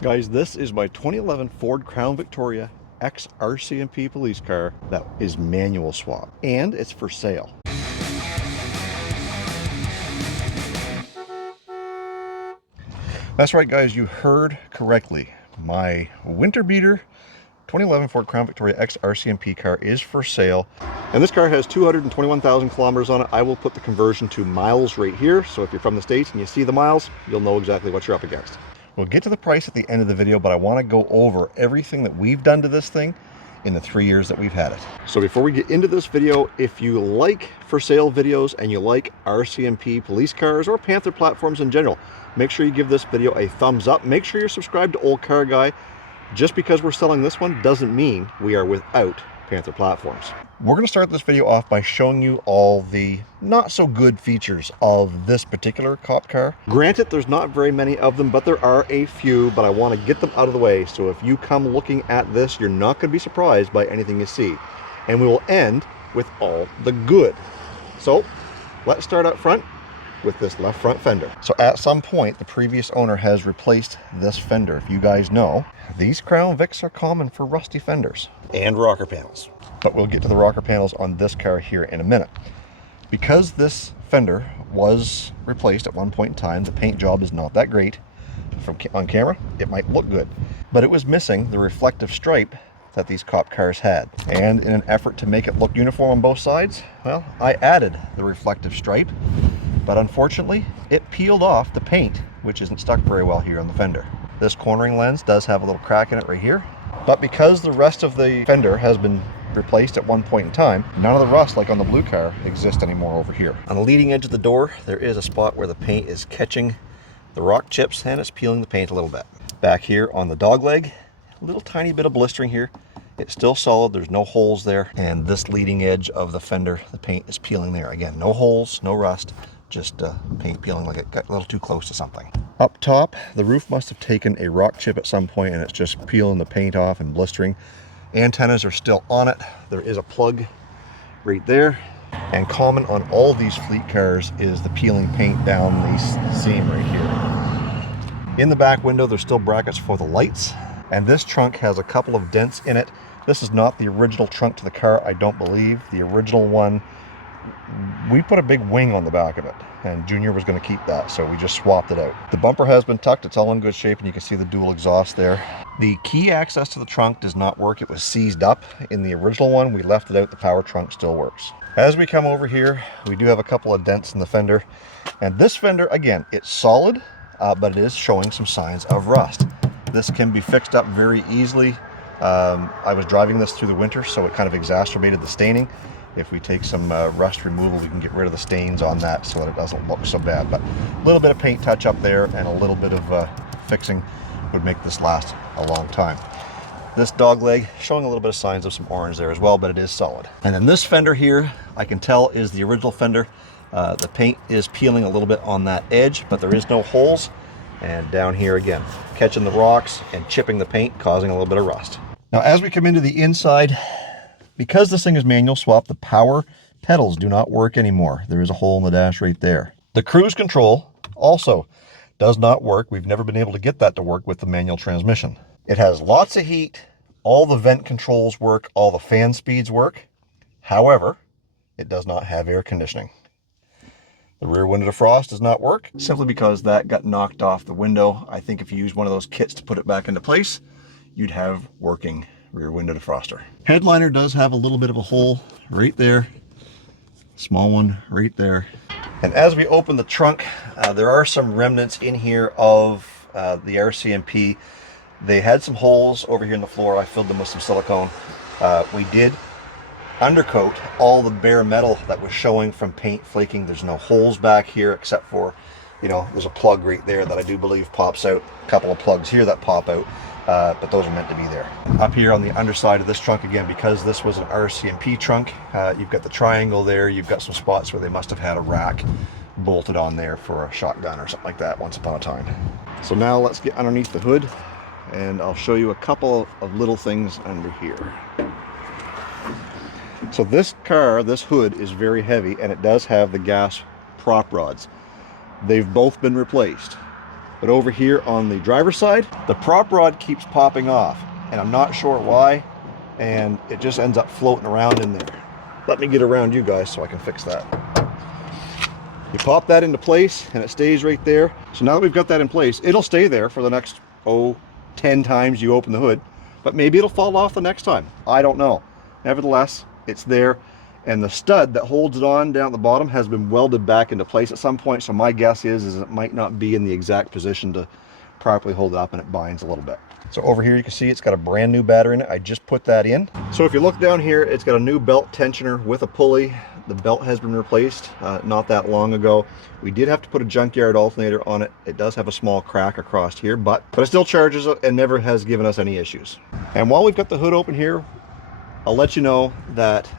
Guys, this is my 2011 Ford Crown Victoria X RCMP police car that is manual swap, and it's for sale. That's right, guys, you heard correctly. My winter beater 2011 Ford Crown Victoria X RCMP car is for sale. And this car has 221,000 kilometers on it. I will put the conversion to miles right here, so if you're from the States and you see the miles, you'll know exactly what you're up against. We'll get to the price at the end of the video, but I want to go over everything that we've done to this thing in the 3 years that we've had it. So before we get into this video, if you like for sale videos and you like RCMP police cars or Panther platforms in general, make sure you give this video a thumbs up. Make sure you're subscribed to Olde Carr Guy. Just because we're selling this one doesn't mean we are without Panther platforms. We're going to start this video off by showing you all the not so good features of this particular cop car. Granted, there's not very many of them, but there are a few, but I want to get them out of the way. So if you come looking at this, you're not going to be surprised by anything you see. And we will end with all the good. So let's start up front with this left front fender. So at some point, the previous owner has replaced this fender. If you guys know, these Crown Vics are common for rusty fenders and rocker panels. But we'll get to the rocker panels on this car here in a minute. Because this fender was replaced at one point in time, the paint job is not that great. On camera, it might look good, but it was missing the reflective stripe that these cop cars had. And in an effort to make it look uniform on both sides, well, I added the reflective stripe, but unfortunately, it peeled off the paint, which isn't stuck very well here on the fender. This cornering lens does have a little crack in it right here, but because the rest of the fender has been replaced at one point in time, none of the rust like on the blue car exists anymore over here. On the leading edge of the door, there is a spot where the paint is catching the rock chips and it's peeling the paint a little bit. Back here on the dog leg, a little tiny bit of blistering here. It's still solid, there's no holes there. And this leading edge of the fender, the paint is peeling there. Again, no holes, no rust, just paint peeling like it got a little too close to something. Up top, the roof must have taken a rock chip at some point and it's just peeling the paint off and blistering. Antennas are still on it. There is a plug right there. And common on all these fleet cars is the peeling paint down the seam right here. In the back window, there's still brackets for the lights. And this trunk has a couple of dents in it. This is not the original trunk to the car, I don't believe. The original one, we put a big wing on the back of it, and Junior was going to keep that, so we just swapped it out. The bumper has been tucked, it's all in good shape, and you can see the dual exhaust there. The key access to the trunk does not work, it was seized up. In the original one, we left it out, the power trunk still works. As we come over here, we do have a couple of dents in the fender, and this fender, again, it's solid, but it is showing some signs of rust. This can be fixed up very easily. I was driving this through the winter, so it kind of exacerbated the staining. If we take some rust removal, we can get rid of the stains on that so that it doesn't look so bad. But a little bit of paint touch up there and a little bit of fixing would make this last a long time. This dog leg showing a little bit of signs of some orange there as well, but it is solid. And then this fender here, I can tell is the original fender. The paint is peeling a little bit on that edge, but there is no holes. And down here again, catching the rocks and chipping the paint, causing a little bit of rust. Now, as we come into the inside, because this thing is manual swap, the power pedals do not work anymore. There is a hole in the dash right there. The cruise control also does not work. We've never been able to get that to work with the manual transmission. It has lots of heat. All the vent controls work. All the fan speeds work. However, it does not have air conditioning. The rear window defrost does not work simply because that got knocked off the window. I think if you use one of those kits to put it back into place, you'd have working rear window defroster. Headliner does have a little bit of a hole right there. Small one right there. And as we open the trunk, there are some remnants in here of the RCMP. They had some holes over here in the floor. I filled them with some silicone. We did undercoat all the bare metal that was showing from paint flaking. There's no holes back here except for, you know, there's a plug right there that I do believe pops out. A couple of plugs here that pop out, but those are meant to be there. Up here on the underside of this trunk, again, because this was an RCMP trunk, you've got the triangle there. You've got some spots where they must have had a rack bolted on there for a shotgun or something like that once upon a time. So now let's get underneath the hood and I'll show you a couple of little things under here. So this car, this hood is very heavy and it does have the gas prop rods. They've both been replaced. But over here on the driver's side, the prop rod keeps popping off, and I'm not sure why, and it just ends up floating around in there. Let me get around you guys so I can fix that. You pop that into place and it stays right there. So now that we've got that in place, it'll stay there for the next, 10 times you open the hood, but maybe it'll fall off the next time. I don't know. Nevertheless, it's there, and the stud that holds it on down at the bottom has been welded back into place at some point, so my guess is it might not be in the exact position to properly hold it up, and it binds a little bit. So over here you can see it's got a brand new battery in it. I just put that in. So if you look down here, it's got a new belt tensioner with a pulley. The belt has been replaced not that long ago. We did have to put a junkyard alternator on it. It does have a small crack across here, but it still charges and never has given us any issues. And while we've got the hood open here, I'll let you know that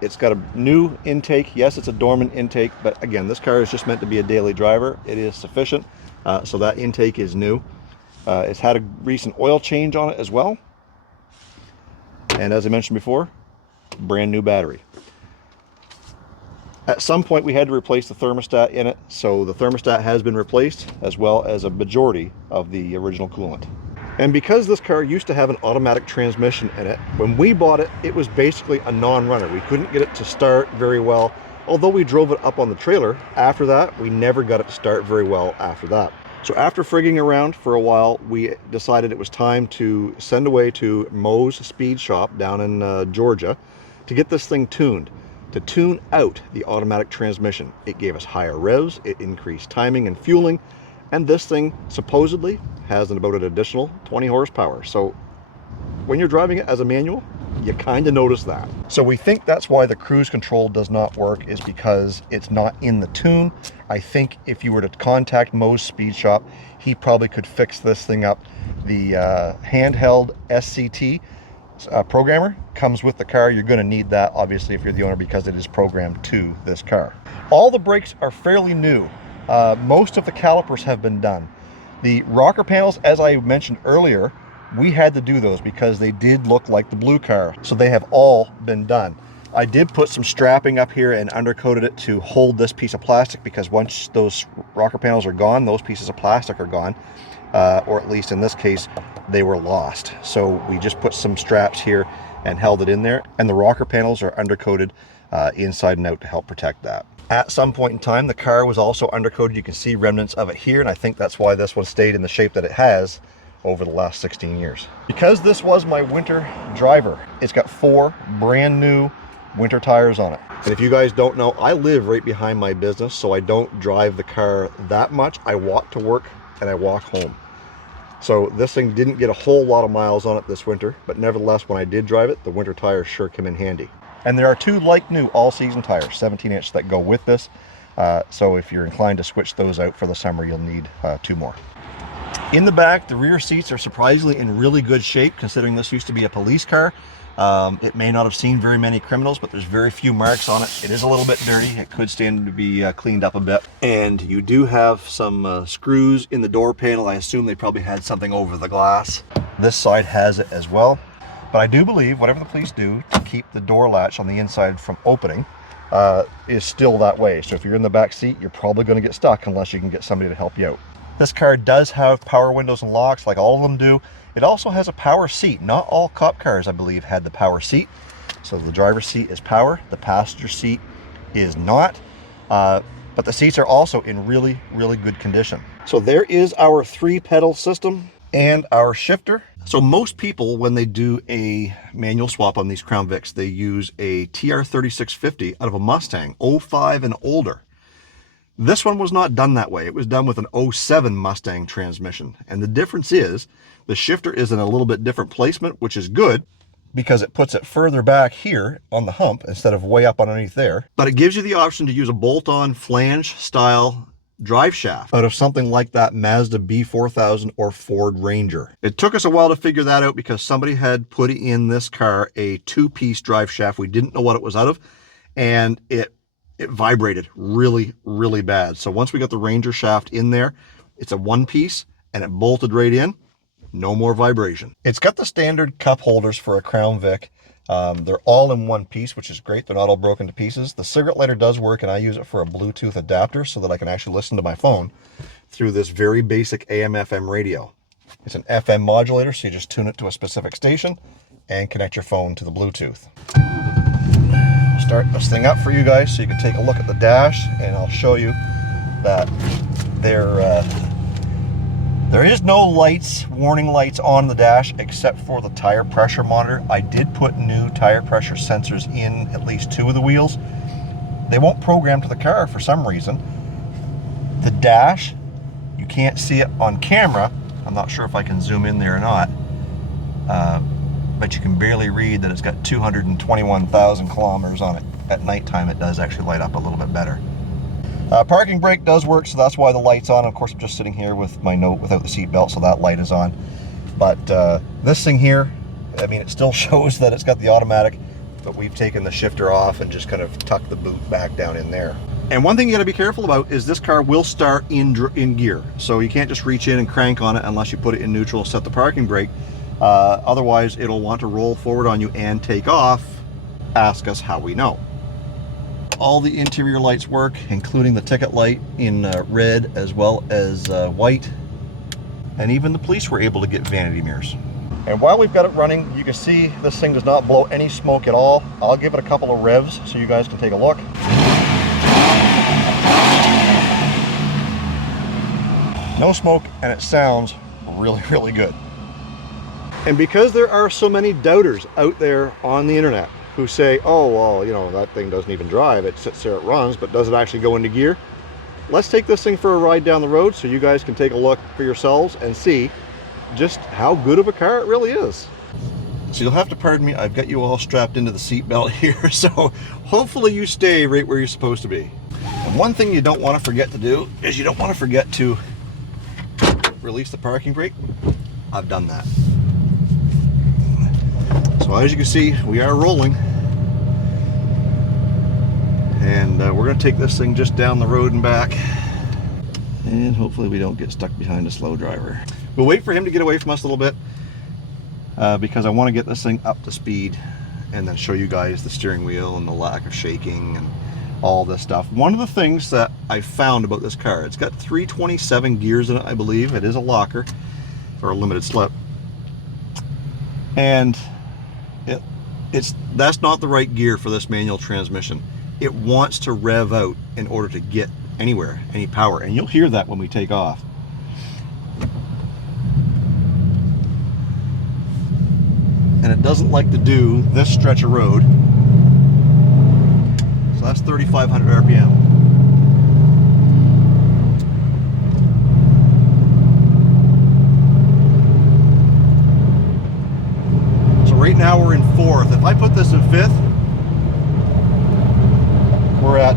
it's got a new intake. Yes, it's a dormant intake, but again, this car is just meant to be a daily driver. It is sufficient, so that intake is new. It's had a recent oil change on it as well. And as I mentioned before, brand new battery. At some point we had to replace the thermostat in it, so the thermostat has been replaced, as well as a majority of the original coolant. And because this car used to have an automatic transmission in it, when we bought it, it was basically a non-runner. We couldn't get it to start very well, although we drove it up on the trailer. After that, we never got it to start very well after that. So after frigging around for a while, we decided it was time to send away to Moe's Speed Shop down in Georgia to get this thing tuned, to tune out the automatic transmission. It gave us higher revs, it increased timing and fueling, and this thing supposedly has about an additional 20 horsepower. So when you're driving it as a manual, you kind of notice that. So we think that's why the cruise control does not work, is because it's not in the tune. I think if you were to contact Moe's Speed Shop, he probably could fix this thing up. The handheld SCT programmer comes with the car. You're going to need that, obviously, if you're the owner, because it is programmed to this car. All the brakes are fairly new. Most of the calipers have been done. The rocker panels, as I mentioned earlier, we had to do those because they did look like the blue car. So they have all been done. I did put some strapping up here and undercoated it to hold this piece of plastic, because once those rocker panels are gone, those pieces of plastic are gone. Or at least in this case, they were lost. So we just put some straps here and held it in there. And the rocker panels are undercoated inside and out to help protect that. At some point in time, the car was also undercoated. You can see remnants of it here, and I think that's why this one stayed in the shape that it has over the last 16 years. Because this was my winter driver, it's got 4 brand new winter tires on it. And if you guys don't know, I live right behind my business, so I don't drive the car that much. I walk to work and I walk home. So this thing didn't get a whole lot of miles on it this winter, but nevertheless, when I did drive it, the winter tires sure came in handy. And there are 2 like new all-season tires, 17-inch, that go with this. So if you're inclined to switch those out for the summer, you'll need 2 more. In the back, the rear seats are surprisingly in really good shape, considering this used to be a police car. It may not have seen very many criminals, but there's very few marks on it. It is a little bit dirty. It could stand to be cleaned up a bit. And you do have some screws in the door panel. I assume they probably had something over the glass. This side has it as well. But I do believe whatever the police do to keep the door latch on the inside from opening is still that way. So if you're in the back seat, you're probably going to get stuck unless you can get somebody to help you out. This car does have power windows and locks, like all of them do. It also has a power seat. Not all cop cars, I believe, had the power seat. So the driver's seat is power, the passenger seat is not. But the seats are also in really, really good condition. So there is our 3-pedal system and our shifter. So most people, when they do a manual swap on these Crown Vics, they use a TR3650 out of a Mustang, 05 and older. This one was not done that way. It was done with an 07 Mustang transmission. And the difference is the shifter is in a little bit different placement, which is good because it puts it further back here on the hump instead of way up underneath there. But it gives you the option to use a bolt-on flange style drive shaft out of something like that Mazda B4000 or Ford Ranger. It took us a while to figure that out because somebody had put in this car a 2-piece drive shaft. We didn't know what it was out of, and it vibrated really, really bad. So once we got the Ranger shaft in there, it's a 1-piece and it bolted right in. No more vibration. It's got the standard cup holders for a Crown Vic. They're all in one piece, which is great. They're not all broken to pieces. The cigarette lighter does work, and I use it for a Bluetooth adapter so that I can actually listen to my phone through this very basic AM/FM radio. It's an FM modulator, so you just tune it to a specific station and connect your phone to the Bluetooth. I'll start this thing up for you guys so you can take a look at the dash, and I'll show you that there is no lights, warning lights on the dash except for the tire pressure monitor. I did put new tire pressure sensors in at least 2 of the wheels. They won't program to the car for some reason. The dash, you can't see it on camera. I'm not sure if I can zoom in there or not, but you can barely read that it's got 221,000 kilometers on it. At nighttime, it does actually light up a little bit better. Parking brake does work, so that's why the light's on. Of course, I'm just sitting here with my note without the seat belt, so that light is on. But this thing here, I mean, it still shows that it's got the automatic, but we've taken the shifter off and just kind of tucked the boot back down in there. And one thing you got to be careful about is this car will start in gear, so you can't just reach in and crank on it unless you put it in neutral and set the parking brake. Otherwise, it'll want to roll forward on you and take off. Ask us how we know. All the interior lights work, including the ticket light in red as well as white. And even the police were able to get vanity mirrors. And while we've got it running, you can see this thing does not blow any smoke at all. I'll give it a couple of revs so you guys can take a look. No smoke, and it sounds really, really good. And because there are so many doubters out there on the internet who say, oh, well, you know, that thing doesn't even drive, it sits there, it runs, but does it actually go into gear? Let's take this thing for a ride down the road so you guys can take a look for yourselves and see just how good of a car it really is. So you'll have to pardon me, I've got you all strapped into the seat belt here, so hopefully you stay right where you're supposed to be. And one thing you don't want to forget to do is you don't want to forget to release the parking brake. I've done that. So as you can see, we are rolling, and we're going to take this thing just down the road and back, and hopefully we don't get stuck behind a slow driver. We'll wait for him to get away from us a little bit because I want to get this thing up to speed and then show you guys the steering wheel and the lack of shaking and all this stuff. One of the things that I found about this car, it's got 327 gears in it, I believe. It is a locker or a limited slip, and that's not the right gear for this manual transmission. It wants to rev out in order to get anywhere, any power, and you'll hear that when we take off. And it doesn't like to do this stretch of road. So that's 3,500 RPM. Right now we're in 4th. If I put this in 5th, we're at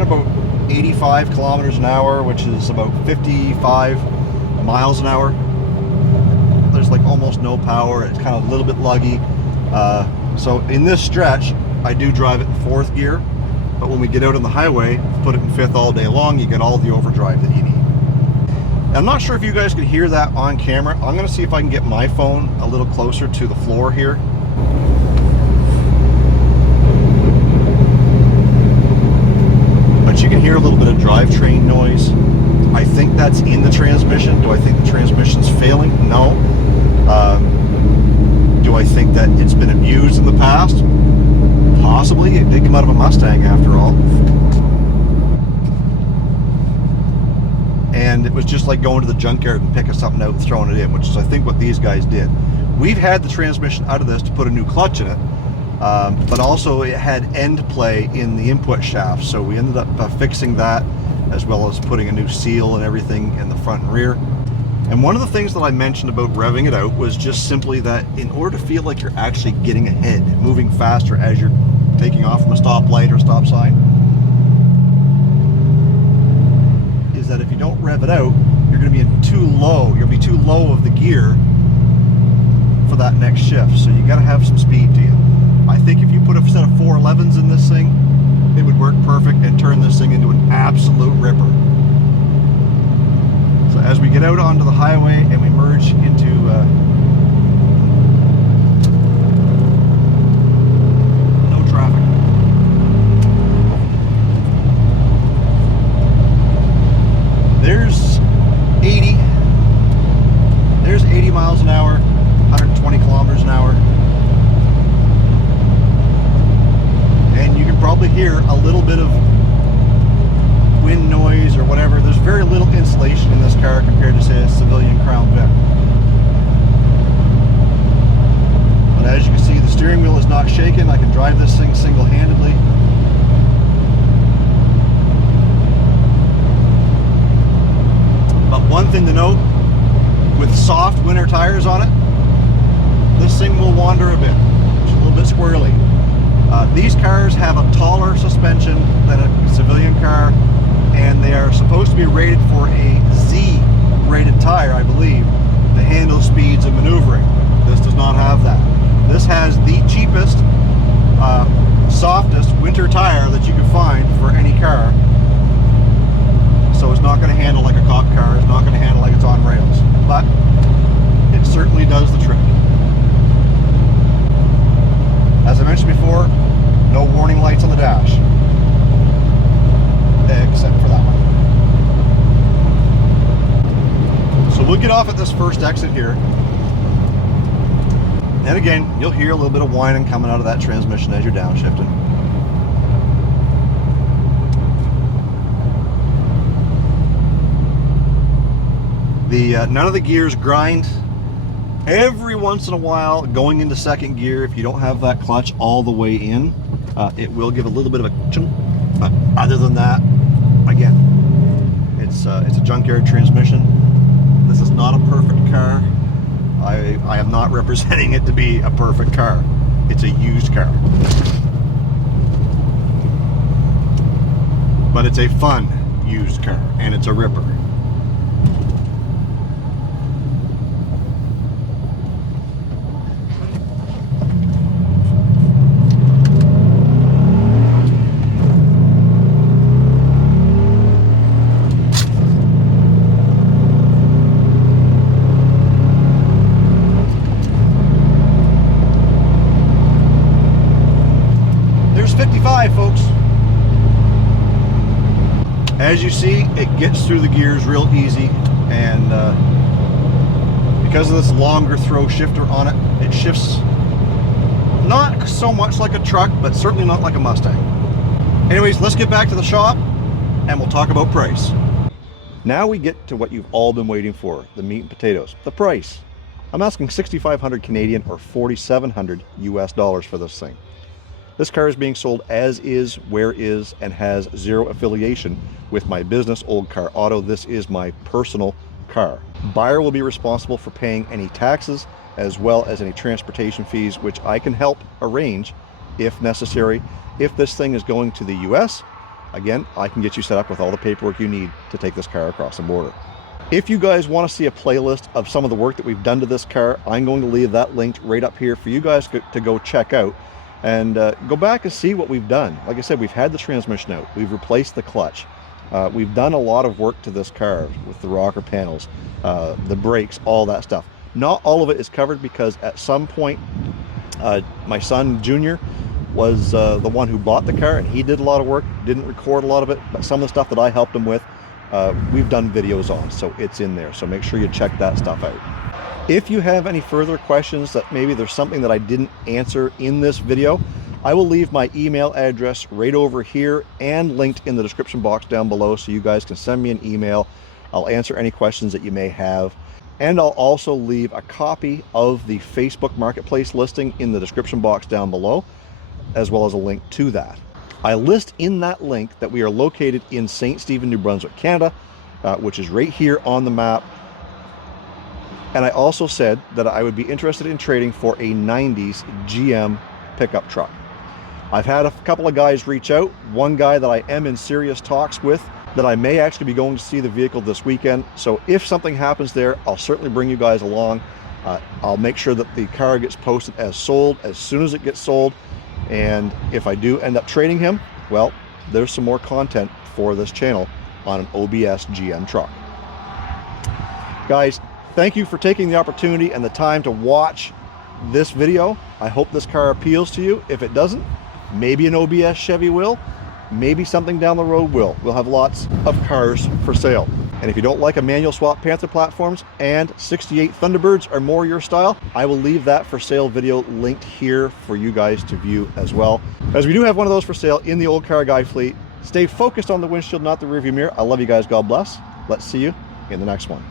about 85 kilometers an hour, which is about 55 miles an hour. There's like almost no power. It's kind of a little bit luggy. So in this stretch, I do drive it in 4th gear, but when we get out on the highway, put it in 5th all day long, you get all the overdrive that you need. I'm not sure if you guys can hear that on camera. I'm going to see if I can get my phone a little closer to the floor here. But you can hear a little bit of drivetrain noise. I think that's in the transmission. Do I think the transmission's failing? No. Do I think that it's been abused in the past? Possibly. It did come out of a Mustang after all. And it was just like going to the junkyard and picking something out and throwing it in, which is I think what these guys did. We've had the transmission out of this to put a new clutch in it, but also it had end play in the input shaft, so we ended up fixing that, as well as putting a new seal and everything in the front and rear. And one of the things that I mentioned about revving it out was just simply that in order to feel like you're actually getting ahead, moving faster as you're taking off from a stoplight or a stop sign, that if you don't rev it out, you're going to be too low. You're going to be too low of the gear for that next shift. So you got to have some speed to you. I think if you put a set of 411s in this thing, it would work perfect and turn this thing into an absolute ripper. So as we get out onto the highway and we merge into miles an hour, 120 kilometers an hour. And you can probably hear a little bit of wind noise or whatever. There's very little insulation in this car compared to, say, a civilian Crown Vic. But as you can see, the steering wheel is not shaking. I can drive this thing single-handedly. But one thing to note, with soft winter tires on it, this thing will wander a bit. It's a little bit squirrely. These cars have a taller suspension than a civilian car, and they are supposed to be rated for a Z-rated tire, I believe, to handle speeds and maneuvering. This does not have that. This has the cheapest, softest winter tire that you can find for any car. So it's not going to handle like a cop car, it's not going to handle like it's on rails, but it certainly does the trick. As I mentioned before, no warning lights on the dash, except for that one. So we'll get off at this first exit here. And again, you'll hear a little bit of whining coming out of that transmission as you're downshifting. None of the gears grind. Every once in a while, going into second gear, if you don't have that clutch all the way in, it will give a little bit of a chunk. But other than that, again, it's a junkyard transmission. This is not a perfect car. I am not representing it to be a perfect car. It's a used car. But it's a fun used car, and it's a ripper. Folks, as you see, it gets through the gears real easy, and because of this longer throw shifter on it, it shifts not so much like a truck, but certainly not like a Mustang. Anyways, let's get back to the shop and we'll talk about price. Now we get to what you've all been waiting for, the meat and potatoes, the price. I'm asking 6,500 Canadian or 4,700 US dollars for this thing. This car is being sold as is, where is, and has zero affiliation with my business, Olde Carr Auto. This is my personal car. Buyer will be responsible for paying any taxes as well as any transportation fees, which I can help arrange if necessary. If this thing is going to the US, again, I can get you set up with all the paperwork you need to take this car across the border. If you guys want to see a playlist of some of the work that we've done to this car, I'm going to leave that linked right up here for you guys to go check out. And go back and see what we've done. Like I said, we've had the transmission out, we've replaced the clutch, we've done a lot of work to this car with the rocker panels, the brakes, all that stuff. Not all of it is covered because at some point my son Junior was the one who bought the car, and he did a lot of work, didn't record a lot of it, but some of the stuff that I helped him with, we've done videos on, so it's in there. So make sure you check that stuff out. If you have any further questions, that maybe there's something that I didn't answer in this video, I will leave my email address right over here and linked in the description box down below, so you guys can send me an email. I'll answer any questions that you may have. And I'll also leave a copy of the Facebook Marketplace listing in the description box down below, as well as a link to that. I list in that link that we are located in St. Stephen, New Brunswick, Canada, which is right here on the map. And I also said that I would be interested in trading for a 90s GM pickup truck. I've had a couple of guys reach out. One guy that I am in serious talks with that I may actually be going to see the vehicle this weekend. So if something happens there, I'll certainly bring you guys along. I'll make sure that the car gets posted as sold as soon as it gets sold. And if I do end up trading him, well, there's some more content for this channel on an OBS GM truck. Guys, thank you for taking the opportunity and the time to watch this video. I hope this car appeals to you. If it doesn't, maybe an OBS Chevy will. Maybe something down the road will. We'll have lots of cars for sale. And if you don't like a manual swap Panther platforms and 68 Thunderbirds are more your style, I will leave that for sale video linked here for you guys to view as well. As we do have one of those for sale in the Olde Carr Guy fleet. Stay focused on the windshield, not the rearview mirror. I love you guys. God bless. Let's see you in the next one.